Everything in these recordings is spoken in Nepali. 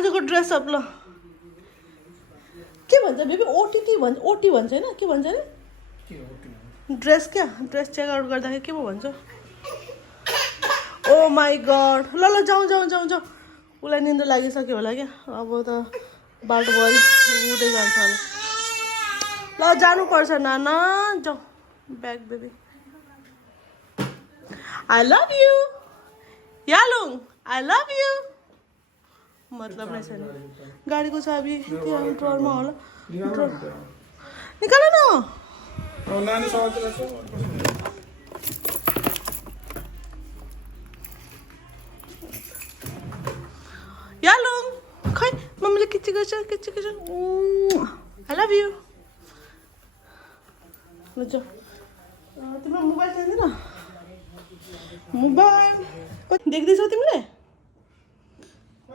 आजको ड्रेस अप ल के भन्छ बेबी ओटीटी भन्छ ओटी भन्छ हैन के भन्छ अरे ड्रेस क्या ड्रेस चेक आउट गर्दाखेरि के पो भन्छ ओ माई गड ल ल जाउँ जाउँ जाउँ जाउँ उसलाई निन्द्रा लागिसक्यो होला क्या अब त बाटोभरि उठ्दै जान्छ होला ल जानुपर्छ नाना जाउँ bag baby I love you यालुङ आई लभ यु मतलब नै छैन गाडीको चाबी त्यहाँ ड्ररमा होला निकाल न यालुङ खै मम्मीले किच्ची गर्छ आई लभ यु ल जाऊ तिम्रो मोबाइल चाहिँदैन मोबाइल देख्दैछौ तिमीले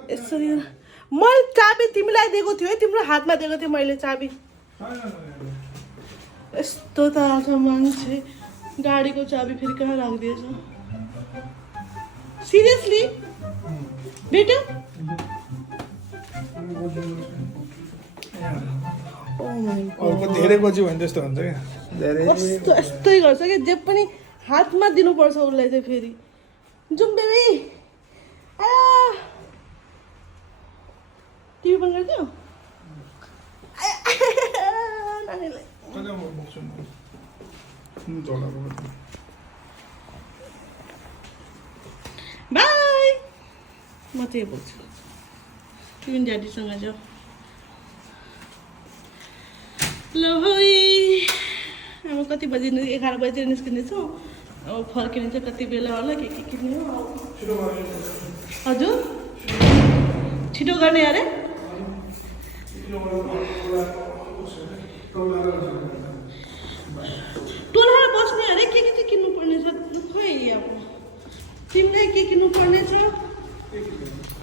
यसरी मैले चाबी तिमीलाई दिएको थियो है तिम्रो हातमा दिएको थियो मैले चाबी यस्तो त आज मान्छे गाडीको चाबी फेरि कहाँ राखिदिएछ सिरियसली बेटा धेरै बजी भने त्यस्तो हुन्छ क्या कस्तो यस्तै गर्छ क्या जे पनि हातमा दिनुपर्छ उसलाई चाहिँ फेरि जाउँ बेबी टिभी बन्द गरिदियो नानीलाई बाई म चाहिँ बोल्छु तिमी ड्याडीसँग जाऊ ल अब कति बजी 11 बजीतिर निस्किँदैछौँ अब फर्किने चाहिँ कति बेला होला के किन्ने हो हजुर छिटो गर्ने अरे टोलाएर बस्ने अरे के चाहिँ किन्नु पर्ने छ खै अब तिमीलाई के किन्नु पर्ने छ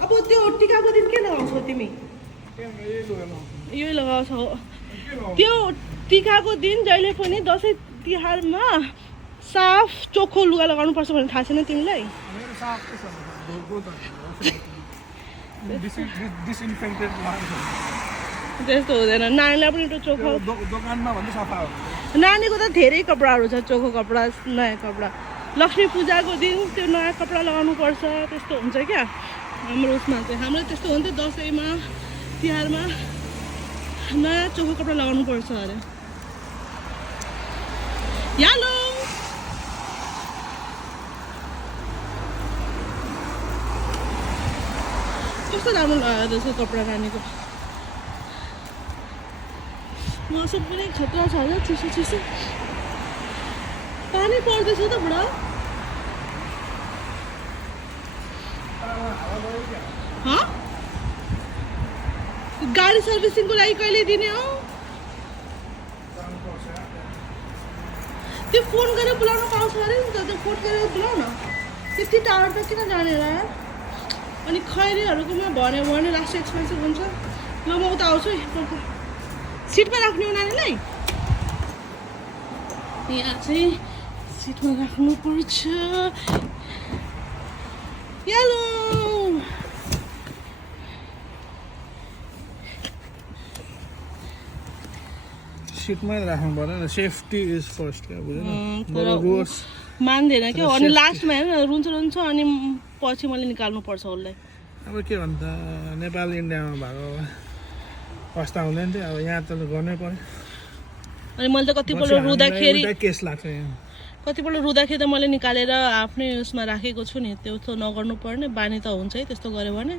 अब त्यो टिकाको दिन के लगाउँछौ तिमी यही लगाउँछौ त्यो टिकाको दिन जहिले पनि दसैँ तिहारमा साफ चोखो लुगा लगाउनु पर्छ भन्ने थाहा छैन तिमीलाई त्यस्तो हुँदैन नानीलाई पनि त्यो चोखो नानीको त धेरै कपडाहरू छ चोखो कपडा नयाँ कपडा लक्ष्मी पूजाको दिन त्यो नयाँ कपडा लगाउनु पर्छ त्यस्तो हुन्छ क्या हाम्रो उसमा चाहिँ हाम्रो त्यस्तो हुन्थ्यो दसैँमा तिहारमा नयाँ चोखो कपडा लगाउनु पर्छ अरे यालो कस्तो राम्रो लगाएको रहेछ कपडा नानीको मौसम पनि खतरा छ होला चिसो चिसो पानी पर्दैछ त बुढा गाडी सर्भिसिङको लागि कहिले दिने हो त्यो फोन गरेर बोलाउनु पाउँछ अरे नि त त्यो फोन गरेर बोलाउ न त्यति टाढो त किन जाने र यार अनि खैरीहरूकोमा भन्यो भने लास्ट एक्सपेन्सिभ हुन्छ ल म उता आउँछु है सिटमा राख्ने हो नानीलाई यहाँ चाहिँ सिटमा राख्नुपर्छ यालो सिटमै राख्नु पर्दैन सेफ्टी इज फर्स्ट क्या बुझ्नु मान्दैन क्या अनि लास्टमा हेर रुन्छ रुन्छ अनि पछि मैले निकाल्नुपर्छ उसलाई अब के भन्छ नेपाल इन्डियामा भएको फस्ता हुँदैन थियो अब यहाँ त गर्नै पर्यो अनि मैले त कतिपल्ट रुँदाखेरि केस लाग्छ यहाँ कतिपल्ट रुँदाखेरि त मैले निकालेर आफ्नै उसमा राखेको छु नि त्यो नगर्नु पर्ने बानी त हुन्छ है त्यस्तो गऱ्यो भने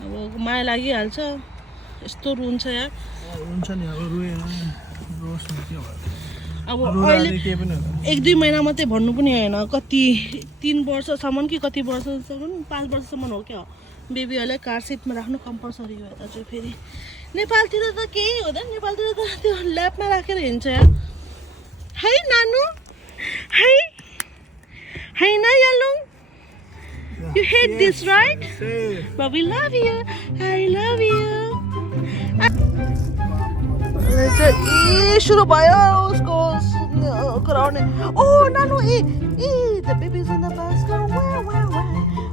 अब माया लागिहाल्छ यस्तो रुन्छ यार हुन्छ नि अब रुएन अब अहिले 1-2 महिना मात्रै भन्नु पनि होइन कति 3 वर्षसम्म कि कति वर्षसम्म 5 वर्षसम्म हो क्या बेबीहरूलाई कार सिटमा राख्नु कम्पलसरी हो यता चाहिँ फेरि नेपालतिर त केही हुँदैन नेपालतिर त त्यो ल्याबमा राखेर हिँड्छ यार है नानु है न यालुङ You hate this, right? But we love you. I love you. सुरु भयो उसको कराउने ओ नानु the baby's in the basket. Wah wah wah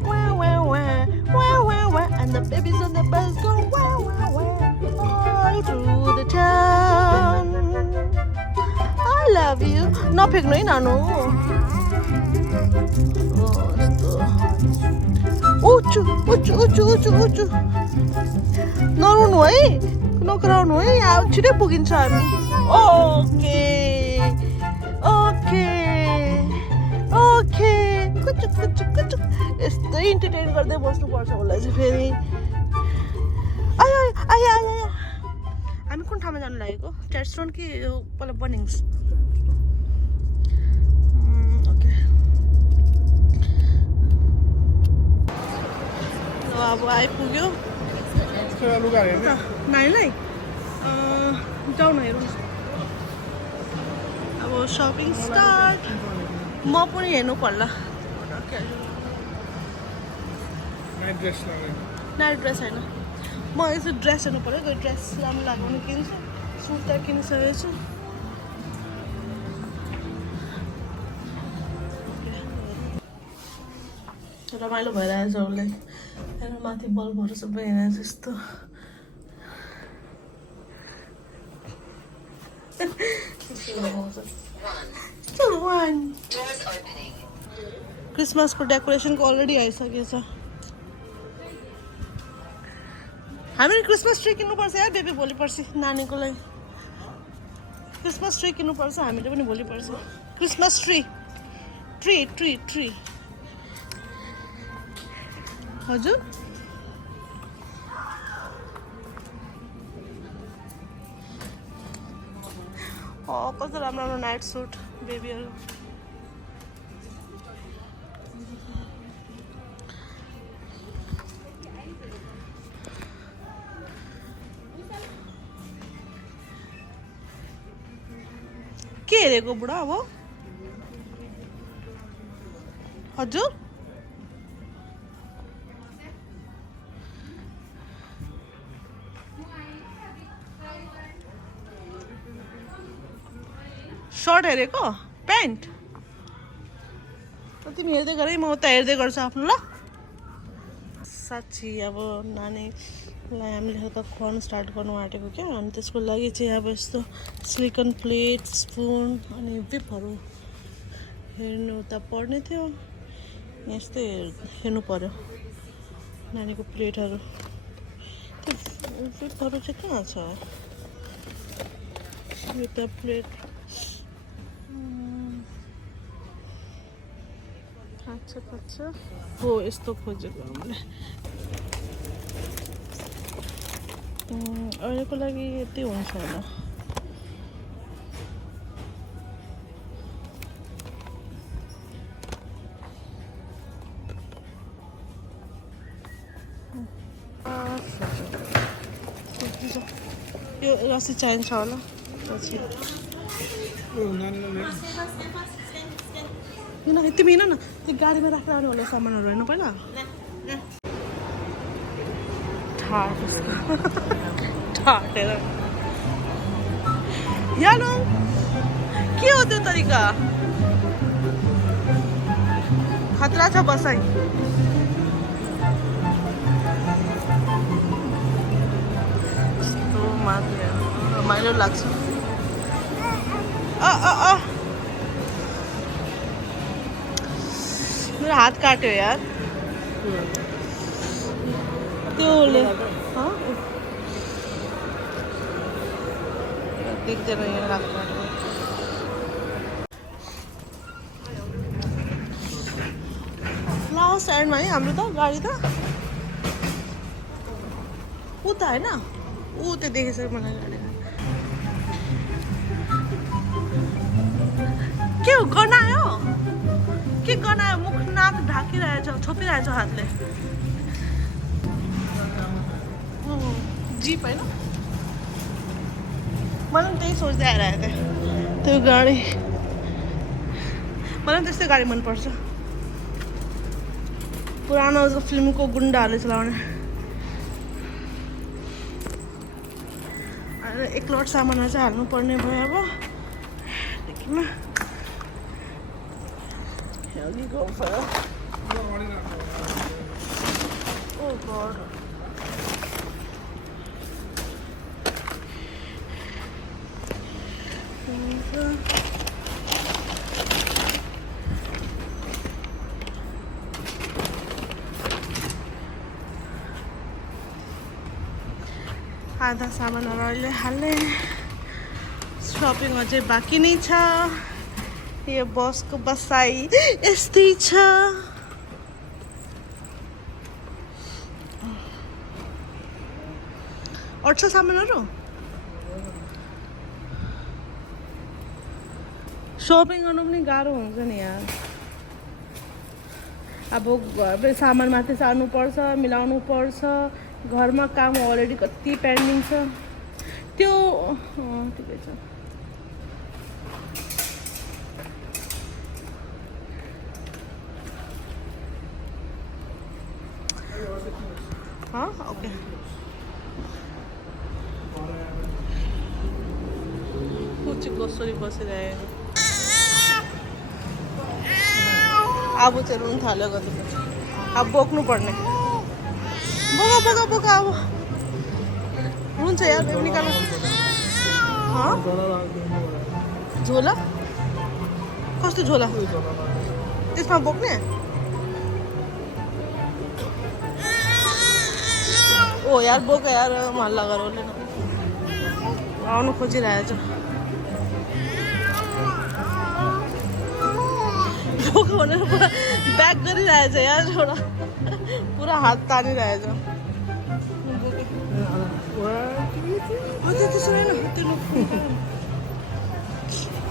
wah wah wah wah wah wah. And the babies on the bus go wow, wow, wow, all through the town. I love you. नफेक्नु है नानु. उच्चु उच्चु उच्चु उच्चु उच्चु नरुनु है नकराउनु है अब छिटै पुगिन्छ हामी. ओके ओके ओके कुचुक कुचुक कुचुक यस्तै इन्टरटेन गर्दै बस्नुपर्छ होला चाहिँ फेरि. आयो आयो आयो आयो आयो. हामी कुन ठाउँमा जानु लागेको? च्याटस्टोन कि पहिला बनिङ्स? ओके अब आइपुग्यो लुगा हेर्ने नानीलाई. जाउँ न हेरौँ. अब सपिङ स्टार्ट. म पनि हेर्नु पर्ला. नाइट ड्रेस लगाएर नाइट ड्रेस होइन, म यसो ड्रेस हेर्नु पऱ्यो. कोही ड्रेस राम्रो लाग्यो भने किन्छु. सुट त किनिसकेको छु. रमाइलो भइरहेछ उसलाई. हेर्नु माथि बल्बहरू सबै हेरेर जस्तो. क्रिसमसको डेकोरेसनको अलरेडी आइसकेछ. हामीले क्रिसमस ट्री किन्नुपर्छ यार बेबी भोलि पर्सि नानीको लागि. क्रिसमस ट्री किन्नुपर्छ हामीले पनि भोलि पर्सि. Christmas tree tree tree tree. हजुर कस्तो राम्रो राम्रो नाइट सुट बेबीहरू. के हेरेको बुढा अब? हजुर सर्ट हेरेको? प्यान्ट? तिमी हेर्दै गर है, म उता हेर्दै गर्छु आफ्नो. ल साँच्ची अब नानीलाई हामीले त खुवाउनु स्टार्ट गर्नु आँटेको क्या. अनि त्यसको लागि चाहिँ अब यस्तो सिलिकन प्लेट स्पुन अनि विपहरू हेर्नु उता पर्ने थियो. यस्तै हेर्नु पर्यो नानीको प्लेटहरू. त्यो विपहरू चाहिँ कहाँ छ? एउटा प्लेट अच्छा अच्छा हो यस्तो खोजेको हामीले. अहिलेको लागि यति हुन्छ होला. यो रसी चाहिन्छ होला पछि. तिमी हिँड न, त्यो गाडीमा राखेर आउने होला सामानहरू हेर्नु पहिला. ठाट हेर यानो के हो त्यो तरिका? खतरा छ बसाइ. यस्तो माथि रमाइलो लाग्छ. मेरो हात काट्यो यार त्योले. देख्दैन यहाँ हात काट्यो. लास्ट साइडमा है हाम्रो त गाडी त उता होइन ऊ त्यो देखेछ मलाई गाडी. के हो गनायो? के गनायो? मुख नाक ढाकिरहेछ, छोपिरहेछ हातले. जिप होइन? मलाई पनि त्यही सोच्दै आइरहेको थिएँ. त्यो गाडी मलाई पनि त्यस्तै गाडी मनपर्छ. पुरानो फिल्मको गुन्डाहरूले चलाउने. एक लोड सामानहरू चाहिँ हाल्नुपर्ने भयो अब. देखिमा Here we go for. Oh God. आधा सामानहरू अहिले हाल्ने सपिङ अझै बाँकी नै छ यो बसको बसाइ यस्तै छ अरू छ सामानहरू सपिङ गर्नु पनि गाह्रो हुन्छ नि यार अब घरमै सामान माथि सार्नु पर्छ मिलाउनु पर्छ घरमा काम अलरेडी कति पेन्डिङ छ त्यो ठिकै छ ओके कुची कसरी बसिरहेको अब चाहिँ रुन थाल्यो कतिपछि अब बोक्नु पर्ने बोका अब रुन्छ यार बेबी निकाल झोला कस्तो झोला त्यसमा बोक्ने ओ यार बोक यार हल्ला गरौँले न आउनु खोजिरहेछ बोक भनेर पुरा ब्याक गरिरहेछ यार छोरा पुरा हात तानिरहेछ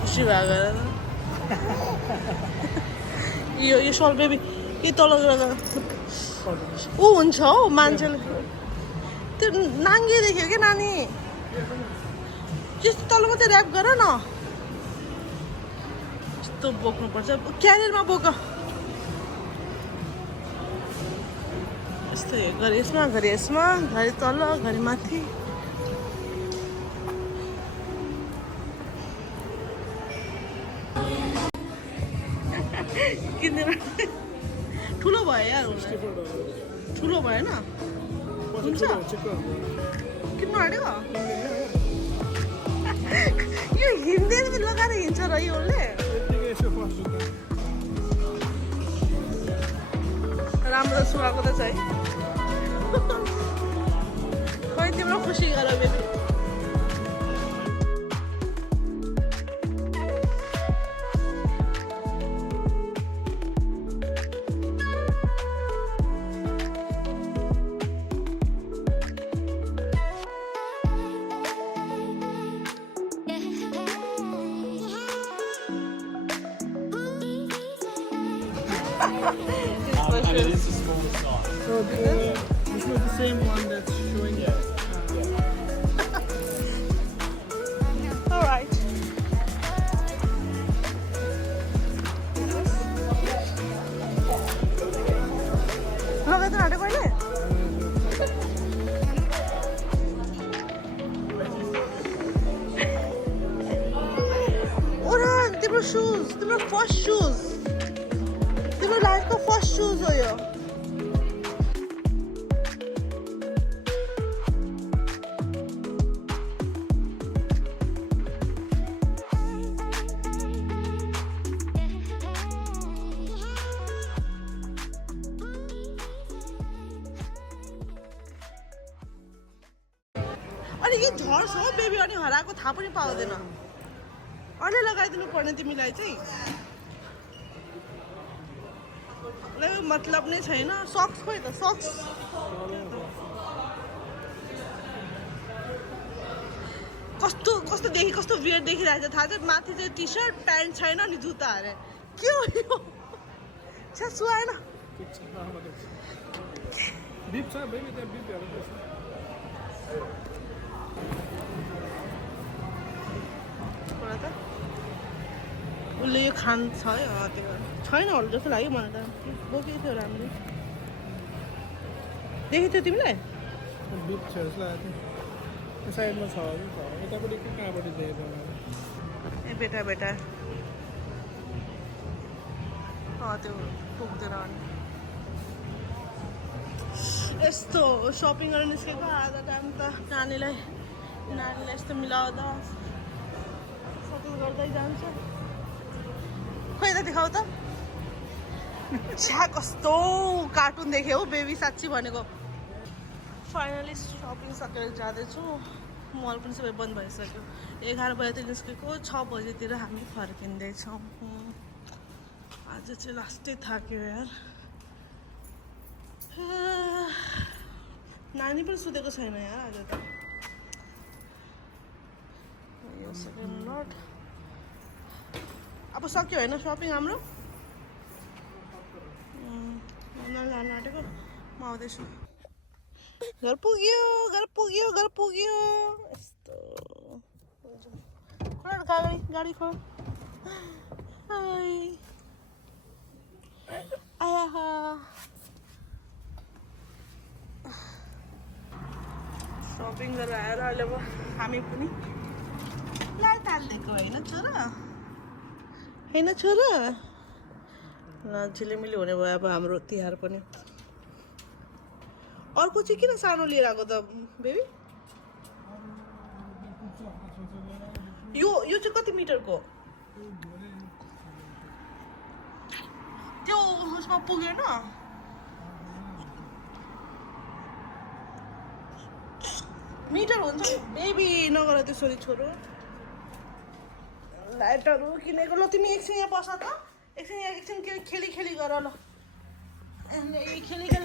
खुसी भएको यो सल बेबी के तल ऊ हुन्छ हौ मान्छेले त्यो नाङ्गे देख्यो क्या नानी त्यस्तो तल मात्रै ऱ्याप गर न यस्तो बोक्नुपर्छ क्यारियरमा बोक यस्तो घरि यसमा घरि तल घरि माथि किनेर ठुलो भयो यार ठुलो भएन हुन्छ किन्नु आँट्यो यो हिँड्दै लगाएर हिँड्छ र योले राम्रो सुहाएको त छ है खै तिम्रो खुसी गर baby And it is the smallest size. So this was the same one that's showing you. All right. लगाइ त नाटे कहिले ओरा तिम्रो सुज तिम्रो फर्स्ट सुज तिम्रो लाइफको फर्स्ट सुज हो यो अनि यो झर्छ हो बेबी अनि हराएको थाहा पनि पाउँदैन अहिले लगाइदिनु पर्ने तिमीलाई चाहिँ मतलब नै छैन सक्स खोइ त सक्स कस्तो कस्तो कस्तो वियर देखिरहेछ थाहा छ माथि चाहिँ टी सर्ट प्यान्ट छैन अनि जुत्ता अरे के हो यो छ्या सुहाएन Beep, sir, baby, that beep. उसले यो खान्छ है त्यो छैन होला जस्तो लाग्यो मलाई त बोकेको थियो राम्रो देखेको थियो तिमीलाई Beep, sir, साइडमा छ यतापट्टि कहाँपट्टि देखेको ए बेटा बेटा त्यो पुग्दैन अनि यस्तो सपिङ गर्न निस्केको आधा टाइम त नानीलाई यस्तो मिलाउँदा सपिङ गर्दै जान्छ खोइ त देखाउ त छ्या कस्तो कार्टुन देखेँ हौ बेबी साँच्ची भनेको फाइनली सपिङ सकेर जाँदैछु मल पनि सबै बन्द भइसक्यो 11 बजेतिर निस्केको 6 बजेतिर हामी फर्किँदैछौँ आज चाहिँ लास्टै थाक्यो यार नानी पनि सुतेको छैन यार आज त यो सेकेन्ड लट अब सक्यो होइन सपिङ हाम्रो लानु आँटेको म आउँदैछु घर पुग्यो यस्तो खोला गाडी खोल आया सपिङ गरेर आएर अहिले अब हामी पनि लाइट हालिदिएको होइन छोरा ल झिलिमिली हुने भयो अब हाम्रो तिहार पनि अर्को चाहिँ किन सानो लिएर आएको त बेबी यो चाहिँ कति मिटरको त्यो उसमा पुगेन मिटर हुन्छ बेबी नगर त्यसरी छोरो लाइटहरू किनेको ल तिमी एकछिन यहाँ बस त एकछिन खेली गर ल खेली गर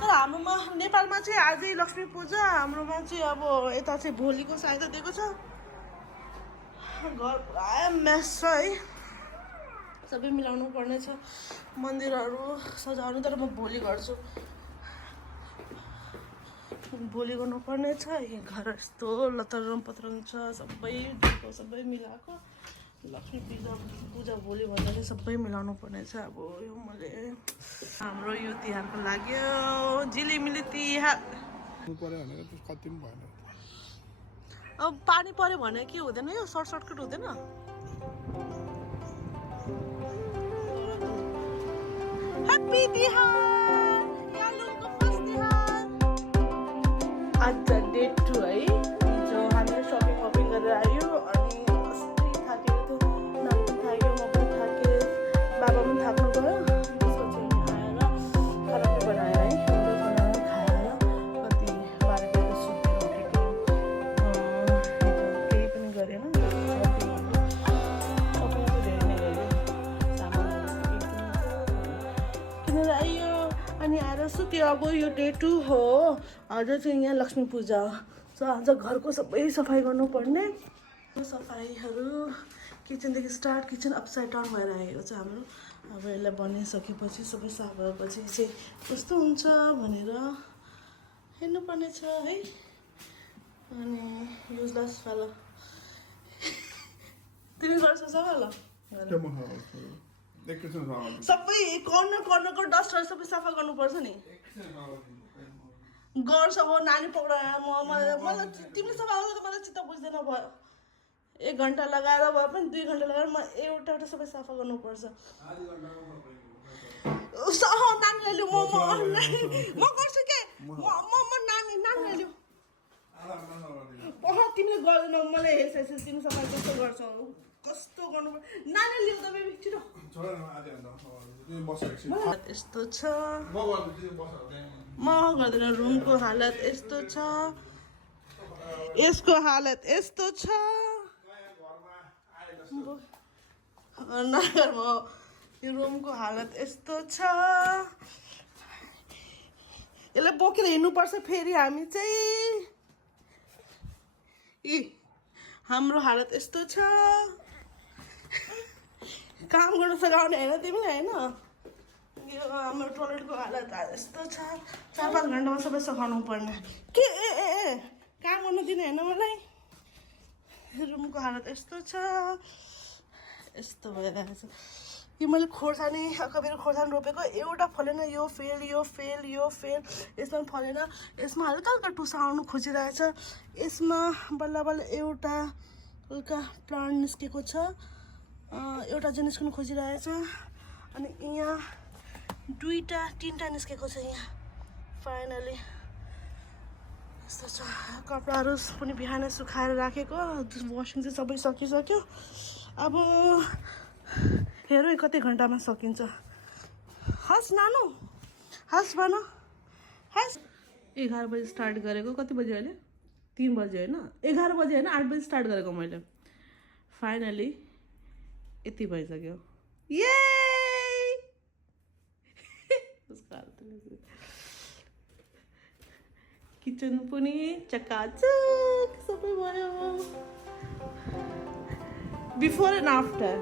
तर हाम्रोमा नेपालमा चाहिँ आजै लक्ष्मी पूजा हाम्रोमा चाहिँ अब यता चाहिँ भोलिको सायद दिएको छ घर पुरा मेस छ है सबै मिलाउनु पर्ने छ मन्दिरहरू सजाउनु तर म भोलि गर्छु भोलि गर्नुपर्ने छ यहाँ घर यस्तो लतरम पतरम छ सबै मिलाएको लक्ष्मी पूजा भोलि भन्दा चाहिँ सबै मिलाउनु पर्ने छ अब यो मैले हाम्रो यो तिहारको लाग्यो झिलिमिली तिहार अब पानी पऱ्यो भने के हुँदैन यो सर्टकट हुँदैन ह्याप्पी तिहार यालुङको फर्स्ट तिहार आज डे 2 है हिजो हामीले सपिङ गरेर आयो अनि अस्ति थाकेको थियो नानी पनि थाक्यो म पनि थाकेँ बाबा पनि थाक्नु गयो त्यसपछि आएर खाना पनि बनायो है खाना खाएर कति 12 बजी सुतेर उठेको केही पनि गरेन सबै धेरै नै गयो किनेर आयो अनि आएर सुत्यो अब यो डे 2 हो आज चाहिँ यहाँ लक्ष्मी पूजा हो सो आज घरको सबै सफाइ गर्नुपर्ने सफाइहरू किचनदेखि स्टार्ट किचन अपसाइड डाउन भएर आएको छ हाम्रो अब यसलाई बनिसकेपछि सबै साफ भएपछि चाहिँ कस्तो हुन्छ भनेर हेर्नुपर्ने छ है अनि युजलेस वाला तिमी गर्छौ सफा ल सबै कर्नरको डस्टहरू सबै सफा गर्नुपर्छ नि गर्छ अब नानी पक्राएर मलाई तिमीले सफा आउँदा त मलाई चित्त बुझ्दैन भयो 1 घन्टा लगाएर भए पनि 2 घन्टा लगाएर म एउटा सबै सफा गर्नुपर्छ नानीलाई लिऊ म गर्छु के म नानीलाई लिऊ तिमीले गर्दैन मलाई हेर्छ तिमी सफा कस्तो गर्छौ कस्तो गर्नु नानी लिऊ त बेबी छिटो यस्तो छ म गर्दैन रुमको हालत यस्तो छ यसको हालत यस्तो छ नगरमा यो रुमको हालत यस्तो छ यसलाई बोकेर हिँड्नुपर्छ फेरि हामी चाहिँ हाम्रो हालत यस्तो छ काम गर्न सघाउने होइन तिमीलाई होइन यो हाम्रो टोयलेटको हालत यस्तो छ 4-5 घन्टामा सबै सघाउनु पर्ने के काम गर्नु दिने होइन मलाई रुमको हालत यस्तो छ यस्तो भइरहेको छ यो मैले खोर्सानी कबेर खोर्सानी रोपेको एउटा फलेन यो फेल यसमा फलेन यसमा हल्का हल्का टुसा आउनु खोजिरहेछ यसमा बल्ल बल्ल एउटा हल्का प्लान्ट निस्केको छ एउटा चाहिँ निस्कनु खोजिरहेछ अनि यहाँ 2-3टा निस्केको छ यहाँ फाइनली यस्तो छ कपडाहरू पनि बिहानै सुकाएर राखेको वासिङ चाहिँ सबै सकिसक्यो अब हेरौँ कति घन्टामा सकिन्छ हस् नानु हस् भन हस् 11 बजी स्टार्ट गरेको कति बजी अहिले 3 बजी होइन 11 बजी होइन 8 बजी स्टार्ट गरेको मैले फाइनली यति भइसक्यो ये किचन पनि चकाचक सबै भयो बिफोर एन्ड आफ्टर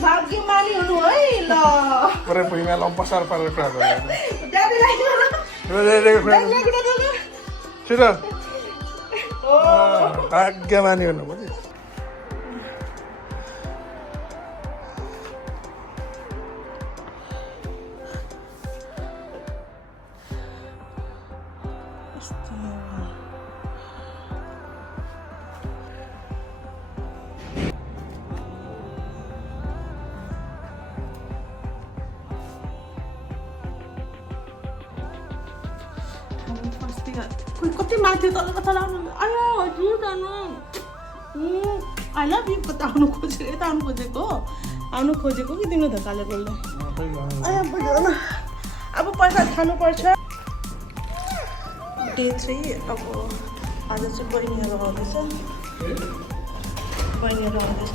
भाग्यमानी हुनु है ल पुरै भुइँमा लम्पसार पारेर कुरा गर्यो ड्याडीलाई छिटो भाग्यमानी हुनु पर्यो कति माथि तल कता लाउनु आयो हजुर जानु आई लभ यु कता आउनु खोजेको यता आउनु खोजेको कि तिम्रो धक्काले बोल्दै आयो बुझ्दैन अब पैसा खानुपर्छ डे 3 अब आज चाहिँ बहिनीहरू आउँदैछ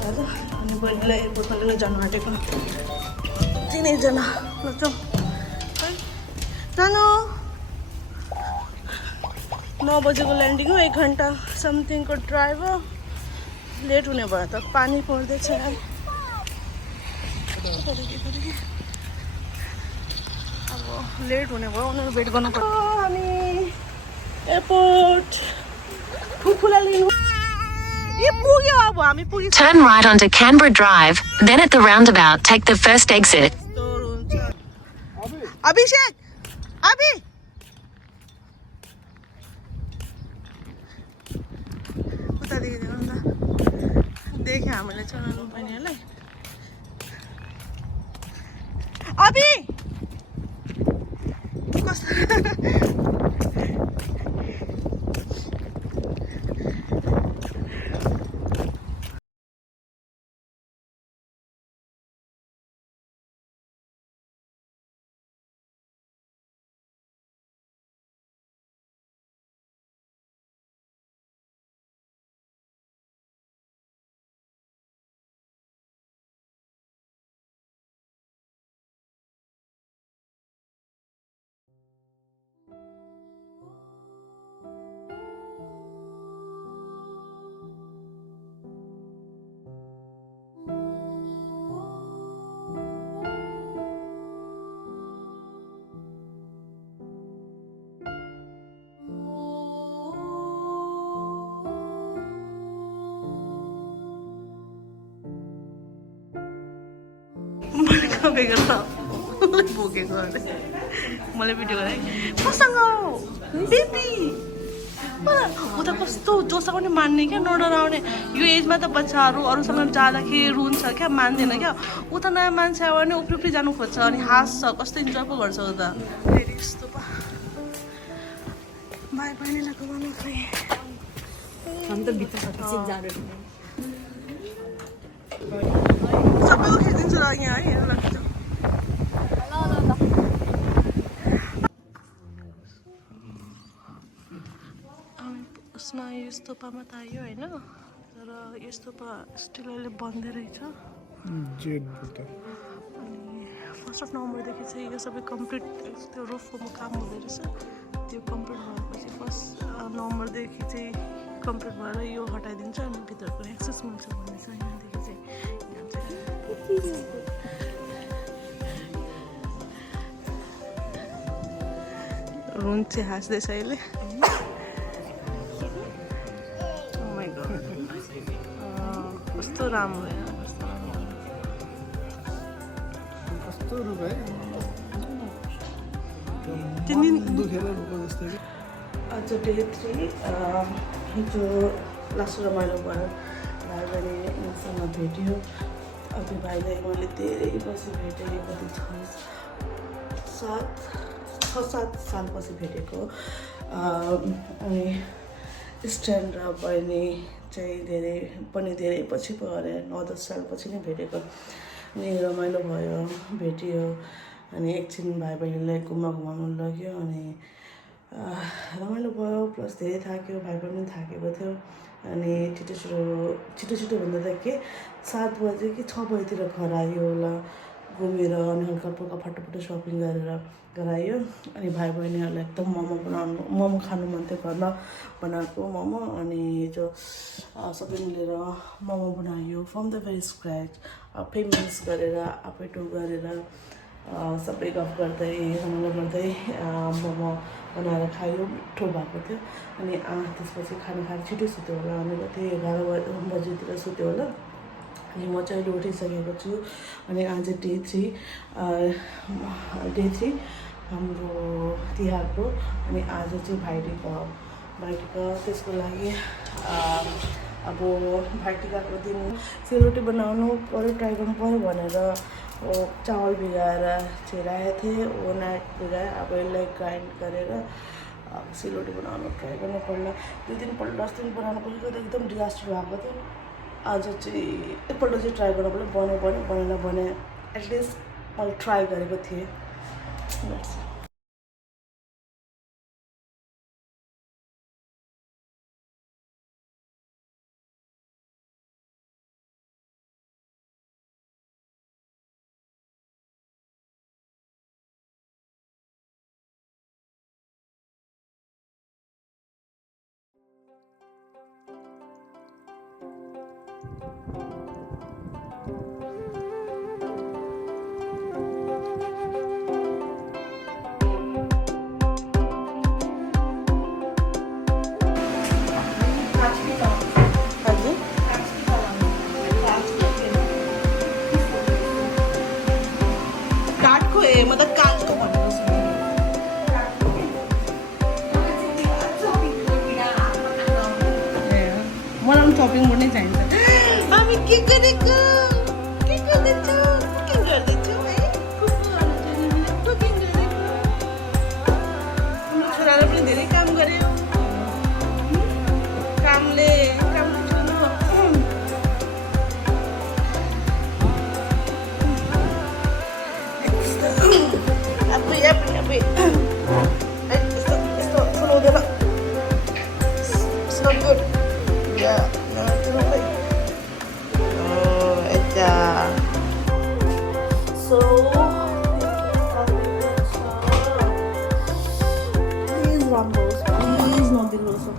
आज अनि बहिनीलाई एयरपोर्टमा लिन जानु आँटेको 3 जना ल जाउँ जानु 9 बजेको ल्यान्डिङ हो 1 घन्टा समथिङको ड्राइभ हो लेट हुने भयो त पानी पर्दैछ अब लेट हुने भयो उनीहरू वेट गर्नु पर्छ हामी एयरपोर्ट फुफुलाई लिनु ए पुग्यो अब हामी पुग्यो Turn right onto Canberra Drive, then at the roundabout take the first exit. अभिषेक अभि उतादेखि अन्त देखेँ हामीले चलाउनु बहिनीहरूलाई अभि कस्तो बेगर बोकेको अरे मैले भिडियो गरेँ मसँग बेबी उता कस्तो जोसँग पनि मान्ने क्या नडराउने यो एजमा त बच्चाहरू अरूसँग जाँदाखेरि रुन्छ क्या मान्दैन क्या उता नयाँ मान्छे आयो भने उफ्री जानु खोज्छ अनि हाँस्छ कस्तो इन्जोय पो गर्छ उता फेरि यस्तो पो भाइ बहिनीलाई घुमाउनु खोइ सबैको खिचिदिन्छु ल यहाँ है ल उसमा यो स्तूपामा त आयो होइन तर यो स्तूपा स्टिल अहिले बन्दै रहेछ अनि 1 नोभेम्बरदेखि चाहिँ यो सबै कम्प्लिट त्यो रुफको काम हुँदो रहेछ त्यो कम्प्लिट भएपछि 1 नोभेम्बरदेखि चाहिँ कम्प्लिट भएर यो हटाइदिन्छ अनि भित्रको एक्सेस मिल्छ भन्ने छ यहाँदेखि चाहिँ रुन चाहिँ हाँस्दैछ अहिले कस्तो राम्रो कस्तो रुख है आज डे 3 हिजो लास्ट रमाइलो भयो भाइ बहिनीसँग भेट्यो अघि भाइलाई मैले धेरै पछि भेटेँ कति 6-7 सालपछि भेटेको अनि स्ट्यान्ड र बहिनी चाहिँ धेरै पछि पो अरे 9-10 सालपछि नै भेटेको अनि रमाइलो भयो भेटियो अनि एकछिन भाइ बहिनीलाई घुमाउनु लग्यो अनि रमाइलो भयो प्लस धेरै थाक्यो भाइ बहिनी पनि थाकेको थियो अनि छिटो भन्दा त के 7 बजे कि 6 बजीतिर घर आयो होला घुमेर अनि हल्का फुल्का फटाफट सपिङ गरेर गरायो अनि भाइ बहिनीहरूलाई एकदम मोमो खानु मन थियो घरमा बनाएको मोमो अनि हिजो सबै मिलेर मोमो बनायो फ्रम द भेरी स्क्रच आफै मिक्स गरेर आफै टो गरेर सबै गफ गर्दै रमाइलो गर्दै मोमो बनाएर खायो मिठो भएको थियो अनि त्यसपछि खाना खाएर छिटो सुत्यो होला अनि कति 11 बजीतिर सुत्यो होला अनि म चाहिँ अहिले उठिसकेको छु अनि आज डे 3 हाम्रो तिहारको अनि आज चाहिँ भाइटिका त्यसको लागि अब भाइटिकाको दिन सेलरोटी बनाउनु पऱ्यो ट्राई गर्नु पऱ्यो भनेर चावल भिगाएर चाहिँ राखेको थिएँ ओभरनाइट भिगाएर अब यसलाई ग्राइन्ड गरेर सेलरोटी बनाउनु ट्राई गर्नु पर्ला 2 दिनपल्ट 10 दिन बनाउनु पऱ्यो त एकदम डिजास्टर भएको थियो आज चाहिँ एकपल्ट चाहिँ ट्राई गर्नु पऱ्यो बने एटलिस्ट मैले ट्राई गरेको थिएँ मतलब काजको भन्नुहोस् मलाई पनि चपिङ बोर्ड नै चाहिन्छ हामी के गरेको के गर्दैछौँ कुकिङ गर्दैछौँ है कुकिङ गरेको छोराले पनि धेरै काम गर्यो कामले It's not good. Yeah, no, it's not good. Oh, it's so please Rambos, please not the loss of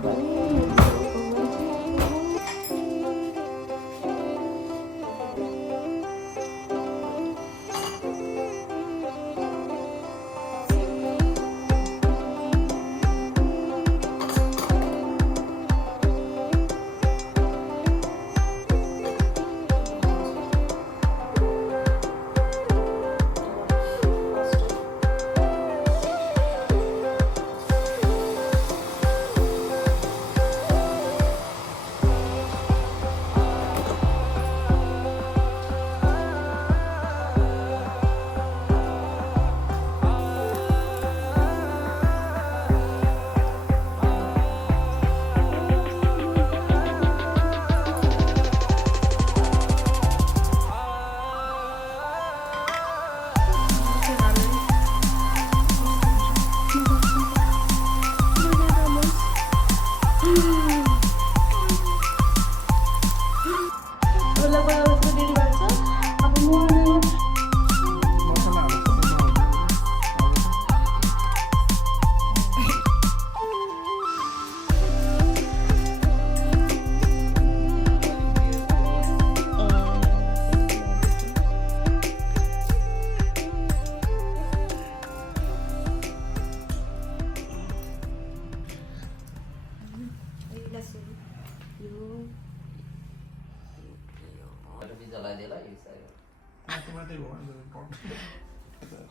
मात्रै भगवान्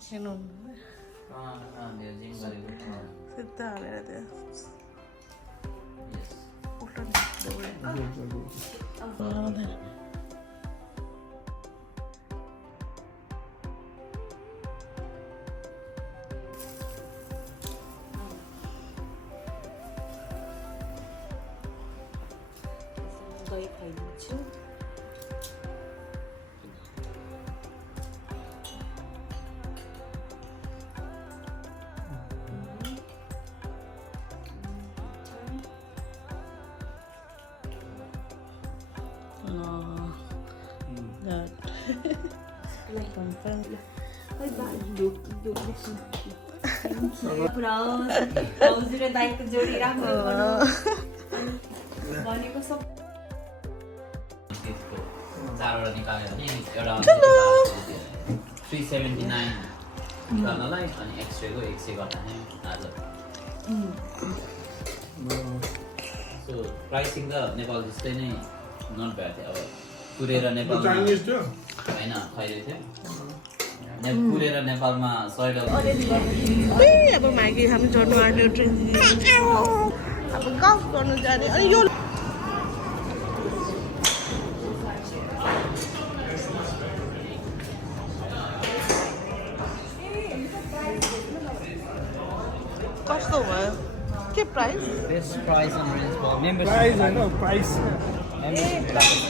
हेर्नु जिम गरेको सिधा हालेर त्यो उल्टा दही खाइदिन्छु भाउजू र दाइको जोडी राम्रो भनेको सब त्यसको 4वटा निकालेर नि एउटा 379 गर्नलाई अनि एक्स्ट्राको 100 गर्दाखेरि आज सो प्राइसिङ त नेपाल जस्तै नै नट ब्याड थियो अब कुरेर नेपाल चाइनिज थियो होइन खैरै थियो कुरेर नेपालमा $100 अब म्यागी हामी चढ्नु आँट्यो ट्रेन अब गफ गर्नु जाने अनि यो कस्तो भयो के price best price and range भयो प्राइस होइन price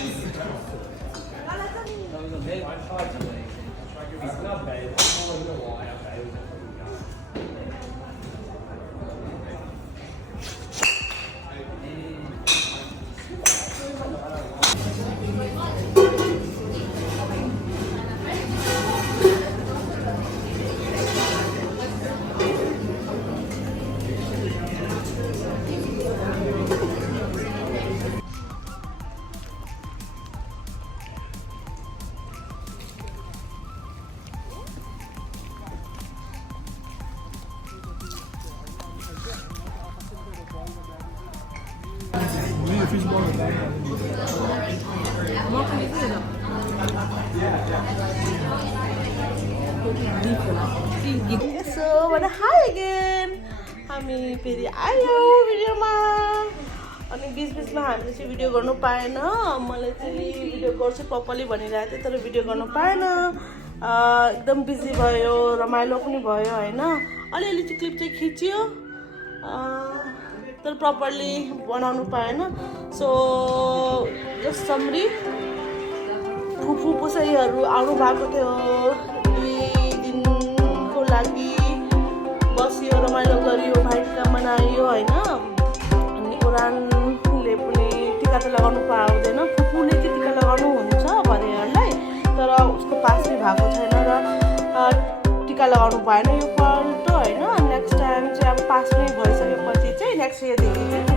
So, but hi again. हामी फेरि आयो भिडियोमा अनि बिचबिचमा हामीले चाहिँ भिडियो गर्नु पाएन मलाई चाहिँ भिडियो गर्छु प्रपरली भनिरहेको थिएँ तर भिडियो गर्नु पाएन एकदम बिजी भयो रमाइलो पनि भयो होइन अलिअलि चाहिँ क्लिप चाहिँ खिच्यो तर प्रपरली बनाउनु पाएन सो जस्ट समरी फुफू पुसैहरू आउनु भएको थियो 2 दिनको लागि बस्यो रमाइलो गरियो भाइटिका मनायो होइन अनि ओरानले पनि टिका त लगाउनु पाउँदैन फुपूले चाहिँ टिका लगाउनु हुन्छ भनेहरूलाई तर उसको पासै भएको छैन र टिका लगाउनु पाएन यो पल्ट होइन नेक्स्ट टाइम चाहिँ अब पास नै भइसकेपछि चाहिँ नेक्स्ट इयरदेखि चाहिँ